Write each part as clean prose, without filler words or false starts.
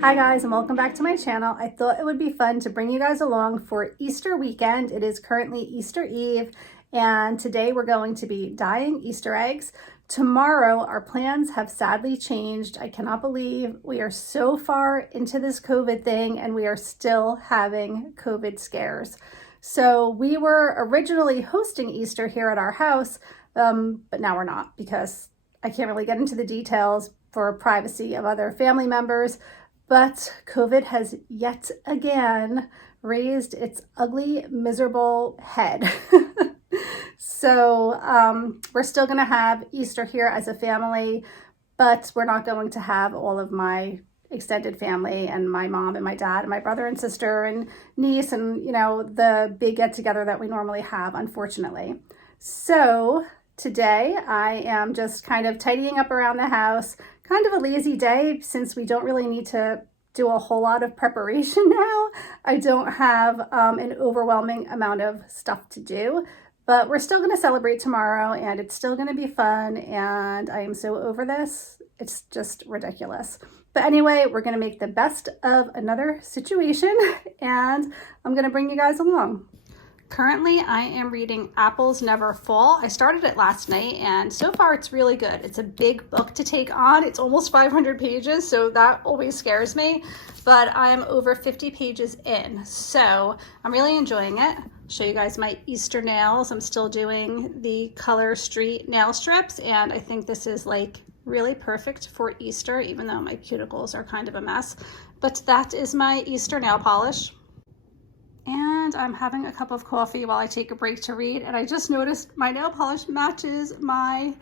Hi guys, and welcome back to my channel. I thought it would be fun to bring you guys along for Easter weekend. It is currently Easter Eve, and today we're going to be dyeing Easter eggs. Tomorrow, our plans have sadly changed. I cannot believe we are so far into this COVID thing and we are still having COVID scares. So we were originally hosting Easter here at our house, but now we're not because I can't really get into the details for privacy of other family members. But COVID has yet again raised its ugly, miserable head. So we're still going to have Easter here as a family, but we're not going to have all of my extended family and my mom and my dad and my brother and sister and niece and, you know, the big get together that we normally have, unfortunately. So today I am just kind of tidying up around the house. Kind of a lazy day since we don't really need to do a whole lot of preparation now. I don't have an overwhelming amount of stuff to do, but we're still going to celebrate tomorrow and it's still going to be fun, and I am so over this. It's just ridiculous. But anyway, we're going to make the best of another situation and I'm going to bring you guys along. Currently, I am reading Apples Never Fall. I started it last night and so far it's really good. It's a big book to take on. It's almost 500 pages, so that always scares me, but I'm over 50 pages in, so I'm really enjoying it. I'll show you guys my Easter nails. I'm still doing the Color Street nail strips, and I think this is like really perfect for Easter, even though my cuticles are kind of a mess. But that is my Easter nail polish. And I'm having a cup of coffee while I take a break to read. And I just noticed my nail polish matches my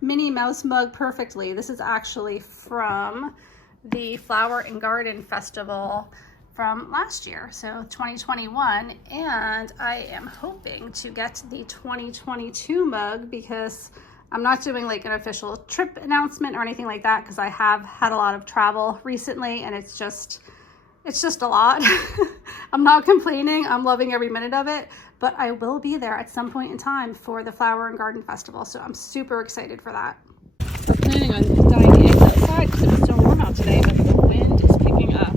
Minnie Mouse mug perfectly. This is actually from the Flower and Garden Festival from last year, so 2021. And I am hoping to get the 2022 mug because I'm not doing like an official trip announcement or anything like that because I have had a lot of travel recently and it's just a lot. I'm not complaining. I'm loving every minute of it, but I will be there at some point in time for the Flower and Garden Festival, so I'm super excited for that. We're planning on dyeing eggs outside because it's so warm out today, but the wind is picking up.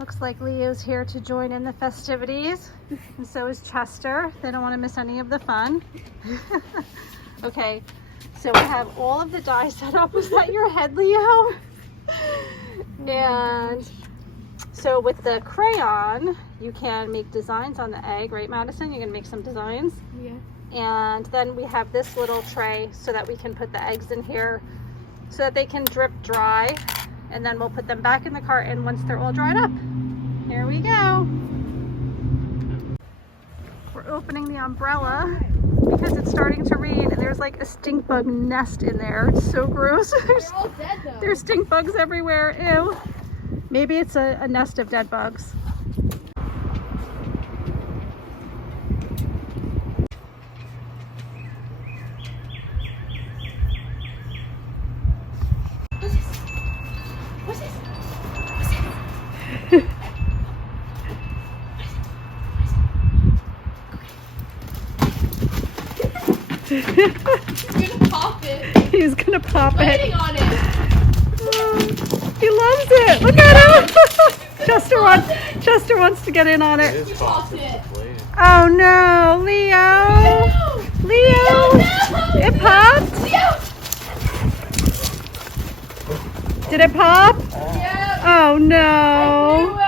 Looks like Leo's here to join in the festivities, and so is Chester. They don't want to miss any of the fun. Okay. So we have all of the dye set up. Was that your head, Leo? And so with the crayon, you can make designs on the egg, right, Madison? You're gonna make some designs? Yeah. And then we have this little tray so that we can put the eggs in here so that they can drip dry. And then we'll put them back in the carton once they're all dried up. Here we go. We're opening the umbrella because it's starting to rain and there's like a stink bug nest in there. It's so gross. They're all dead though. There's stink bugs everywhere. Ew. Maybe it's a nest of dead bugs. What's this? What's this? He's gonna pop it. He's gonna pop it. He's waiting on it. He loves it. Look at him. Chester wants to get in on it. He popped it. Oh no, Leo. Leo. Oh, no. It popped. Leo. Did it pop? Yeah. Oh no.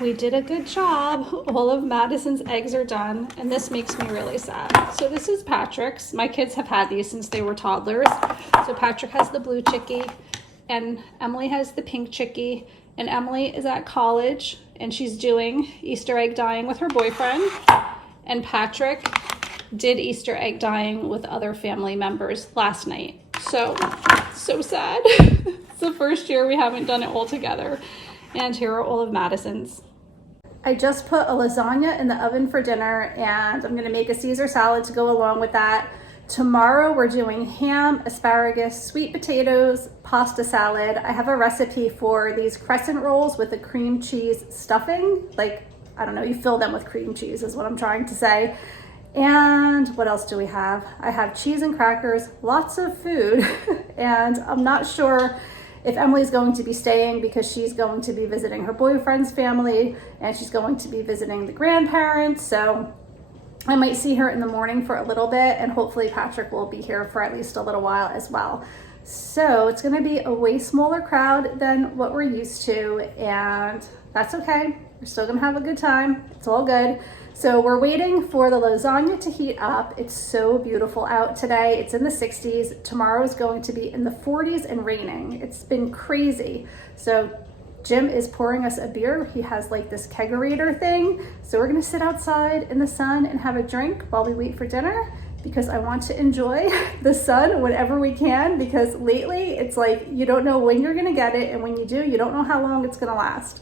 We did a good job. All of Madison's eggs are done, and this makes me really sad. So this is Patrick's. My kids have had these since they were toddlers. So Patrick has the blue chickie, and Emily has the pink chickie, and Emily is at college, and she's doing Easter egg dyeing with her boyfriend, and Patrick did Easter egg dyeing with other family members last night. So sad. It's the first year we haven't done it all together. And here are all of Madison's. I just put a lasagna in the oven for dinner and I'm gonna make a Caesar salad to go along with that. Tomorrow we're doing ham, asparagus, sweet potatoes, pasta salad. I have a recipe for these crescent rolls with the cream cheese stuffing. Like, I don't know, you fill them with cream cheese is what I'm trying to say. And what else do we have? I have cheese and crackers, lots of food. And I'm not sure if Emily's going to be staying because she's going to be visiting her boyfriend's family and she's going to be visiting the grandparents. So I might see her in the morning for a little bit, and hopefully Patrick will be here for at least a little while as well. So it's gonna be a way smaller crowd than what we're used to, and that's okay. We're still gonna have a good time. It's all good. So we're waiting for the lasagna to heat up. It's so beautiful out today. It's in the 60s. Tomorrow is going to be in the 40s and raining. It's been crazy. So Jim is pouring us a beer. He has like this kegerator thing. So we're gonna sit outside in the sun and have a drink while we wait for dinner, because I want to enjoy the sun whenever we can, because lately it's like you don't know when you're gonna get it, and when you do, you don't know how long it's gonna last.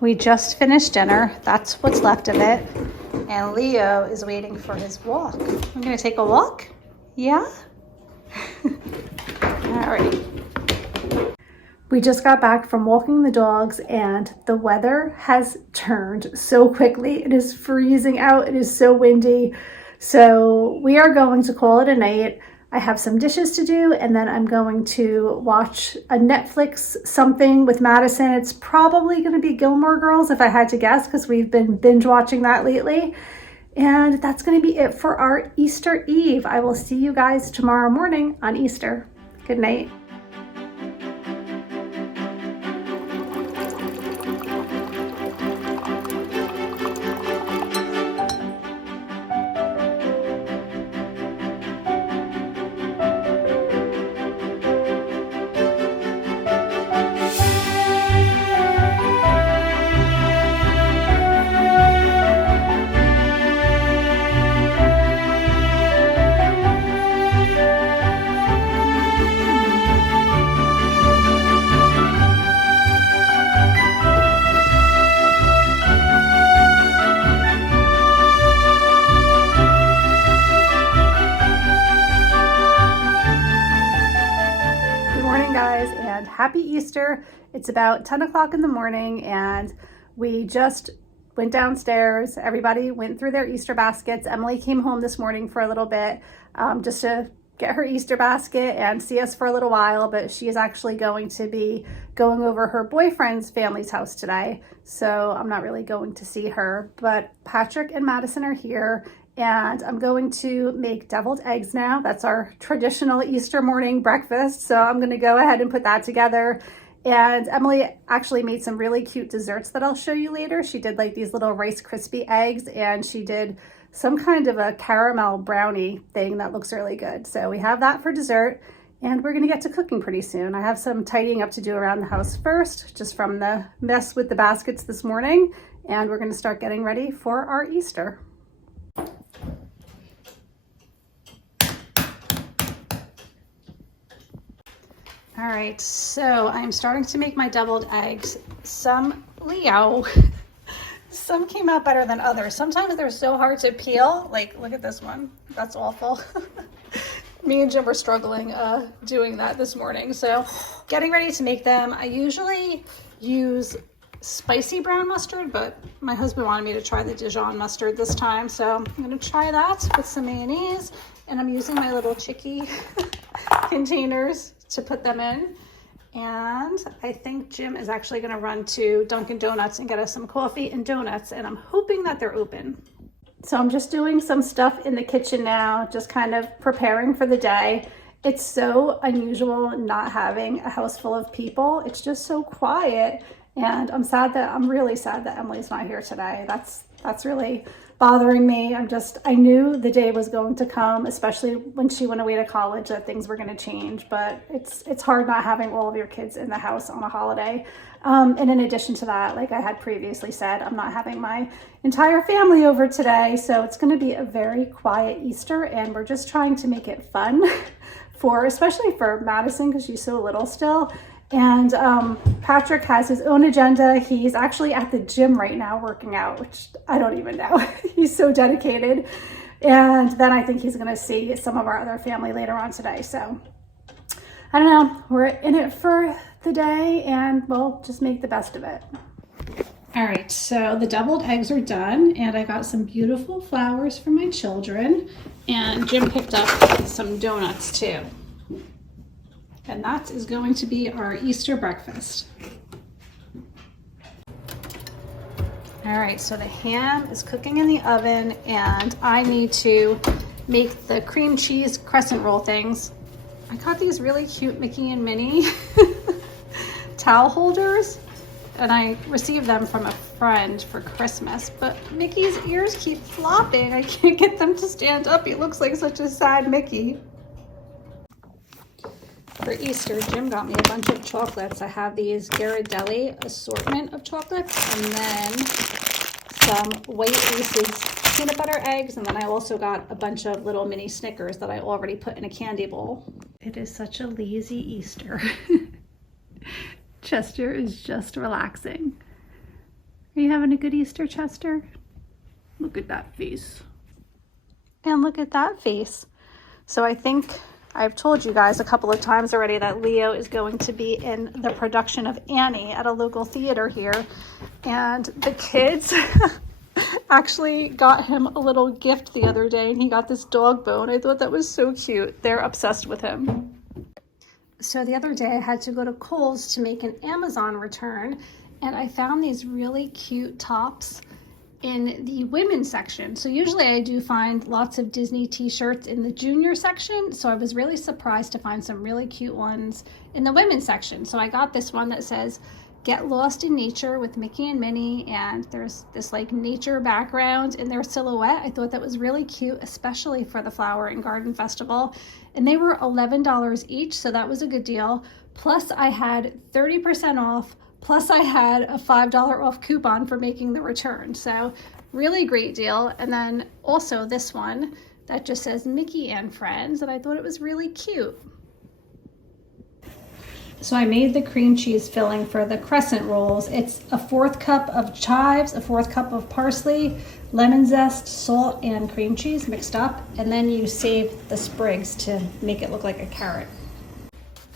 We just finished dinner. That's what's left of it. And Leo is waiting for his walk. I'm gonna take a walk? Yeah? All right. We just got back from walking the dogs and the weather has turned so quickly. It is freezing out. It is so windy. So we are going to call it a night. I have some dishes to do, and then I'm going to watch a Netflix something with Madison. It's probably going to be Gilmore Girls if I had to guess, because we've been binge watching that lately. And that's going to be it for our Easter Eve. I will see you guys tomorrow morning on Easter. Good night. Happy Easter. It's about 10 o'clock in the morning and we just went downstairs. Everybody went through their Easter baskets. Emily came home this morning for a little bit just to get her Easter basket and see us for a little while, but she is actually going to be going over her boyfriend's family's house today. So I'm not really going to see her, but Patrick and Madison are here. And I'm going to make deviled eggs now. That's our traditional Easter morning breakfast. So I'm going to go ahead and put that together. And Emily actually made some really cute desserts that I'll show you later. She did like these little Rice Krispie eggs, and she did some kind of a caramel brownie thing that looks really good. So we have that for dessert, and we're going to get to cooking pretty soon. I have some tidying up to do around the house first, just from the mess with the baskets this morning. And we're going to start getting ready for our Easter. All right, so I'm starting to make my deviled eggs. Some came out better than others. Sometimes they're so hard to peel. Like, look at this one. That's awful. Me and Jim were struggling doing that this morning. So getting ready to make them. I usually use spicy brown mustard, but my husband wanted me to try the Dijon mustard this time. So I'm gonna try that with some mayonnaise, and I'm using my little Chicky containers to put them in. And I think Jim is actually gonna run to Dunkin' Donuts and get us some coffee and donuts, and I'm hoping that they're open. So I'm just doing some stuff in the kitchen now, just kind of preparing for the day. It's so unusual not having a house full of people. It's just so quiet, and I'm really sad that Emily's not here today. That's really bothering me. I knew the day was going to come, especially when she went away to college, that things were going to change, but it's hard not having all of your kids in the house on a holiday. And in addition to that, like I had previously said, I'm not having my entire family over today. So it's going to be a very quiet Easter, and we're just trying to make it fun especially for Madison, because she's so little still. And Patrick has his own agenda. He's actually at the gym right now working out, which I don't even know. He's so dedicated. And then I think he's going to see some of our other family later on today. So I don't know. We're in it for the day, and we'll just make the best of it. All right, so the deviled eggs are done, and I got some beautiful flowers for my children, and Jim picked up some donuts too. And that is going to be our Easter breakfast. All right, so the ham is cooking in the oven, and I need to make the cream cheese crescent roll things. I got these really cute Mickey and Minnie towel holders, and I received them from a friend for Christmas, but Mickey's ears keep flopping. I can't get them to stand up. He looks like such a sad Mickey. For Easter, Jim got me a bunch of chocolates. I have these Ghirardelli assortment of chocolates, and then some White Reese's peanut butter eggs, and then I also got a bunch of little mini Snickers that I already put in a candy bowl. It is such a lazy Easter. Chester is just relaxing. Are you having a good Easter, Chester? Look at that face. And look at that face. So I think I've told you guys a couple of times already that Leo is going to be in the production of Annie at a local theater here. And the kids actually got him a little gift the other day, and he got this dog bone. I thought that was so cute. They're obsessed with him. So the other day I had to go to Kohl's to make an Amazon return, and I found these really cute tops in the women's section. So usually I do find lots of Disney t-shirts in the junior section, so I was really surprised to find some really cute ones in the women's section. So I got this one that says "Get Lost in Nature" with Mickey and Minnie, and there's this like nature background in their silhouette. I thought that was really cute, especially for the Flower and Garden Festival, and they were $11 each, so that was a good deal. Plus I had 30% off, plus I had a $5 off coupon for making the return. So really great deal. And then also this one that just says Mickey and Friends, and I thought it was really cute. So I made the cream cheese filling for the crescent rolls. It's a 1/4 cup of chives, a 1/4 cup of parsley, lemon zest, salt, and cream cheese mixed up. And then you save the sprigs to make it look like a carrot.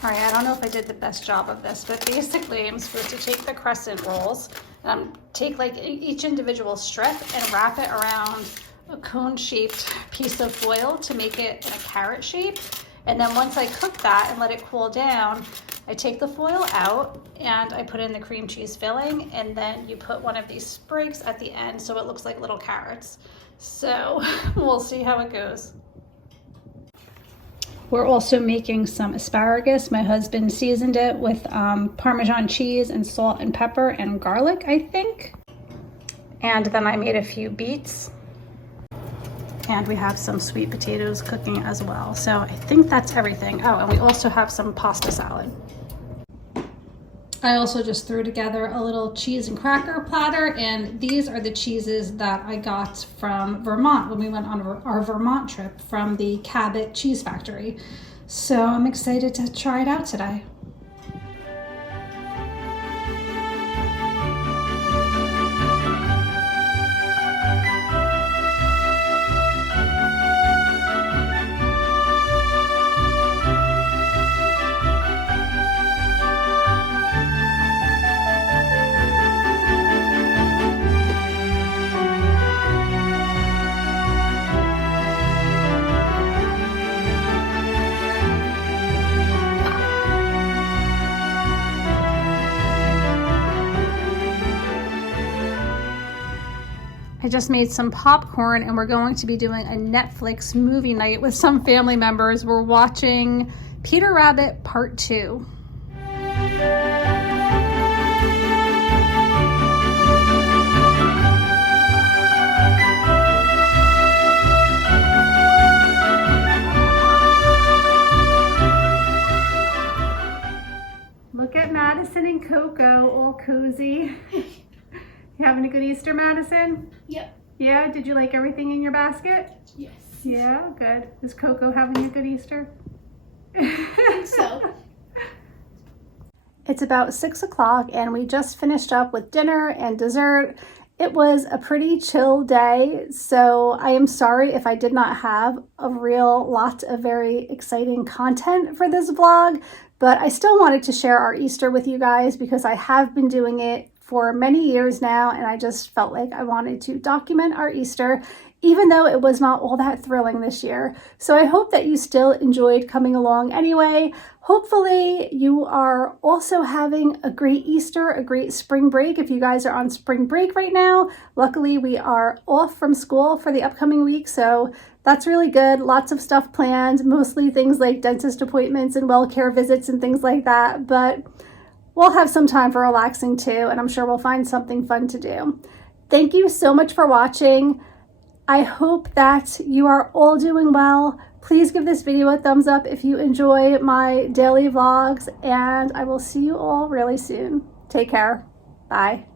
All right, I don't know if I did the best job of this, but basically I'm supposed to take the crescent rolls and take like each individual strip and wrap it around a cone-shaped piece of foil to make it in a carrot shape. And then once I cook that and let it cool down, I take the foil out and I put in the cream cheese filling, and then you put one of these sprigs at the end so it looks like little carrots. So we'll see how it goes. We're also making some asparagus. My husband seasoned it with Parmesan cheese and salt and pepper and garlic, I think. And then I made a few beets. And we have some sweet potatoes cooking as well. So I think that's everything. Oh, and we also have some pasta salad. I also just threw together a little cheese and cracker platter, and these are the cheeses that I got from Vermont when we went on our Vermont trip from the Cabot Cheese Factory. So I'm excited to try it out today. I just made some popcorn, and we're going to be doing a Netflix movie night with some family members. We're watching Peter Rabbit Part 2. Look at Madison and Coco all cozy. You having a good Easter, Madison? Yep. Yeah? Did you like everything in your basket? Yes. Yeah, good. Is Coco having a good Easter? I think so. It's about 6 o'clock and we just finished up with dinner and dessert. It was a pretty chill day, so I am sorry if I did not have a real lot of very exciting content for this vlog, but I still wanted to share our Easter with you guys because I have been doing it for many years now, and I just felt like I wanted to document our Easter, even though it was not all that thrilling this year. So I hope that you still enjoyed coming along anyway. Hopefully you are also having a great Easter, a great spring break if you guys are on spring break right now. Luckily, we are off from school for the upcoming week, so that's really good. Lots of stuff planned, mostly things like dentist appointments and well care visits and things like that, but we'll have some time for relaxing too, and I'm sure we'll find something fun to do. Thank you so much for watching. I hope that you are all doing well. Please give this video a thumbs up if you enjoy my daily vlogs, and I will see you all really soon. Take care. Bye.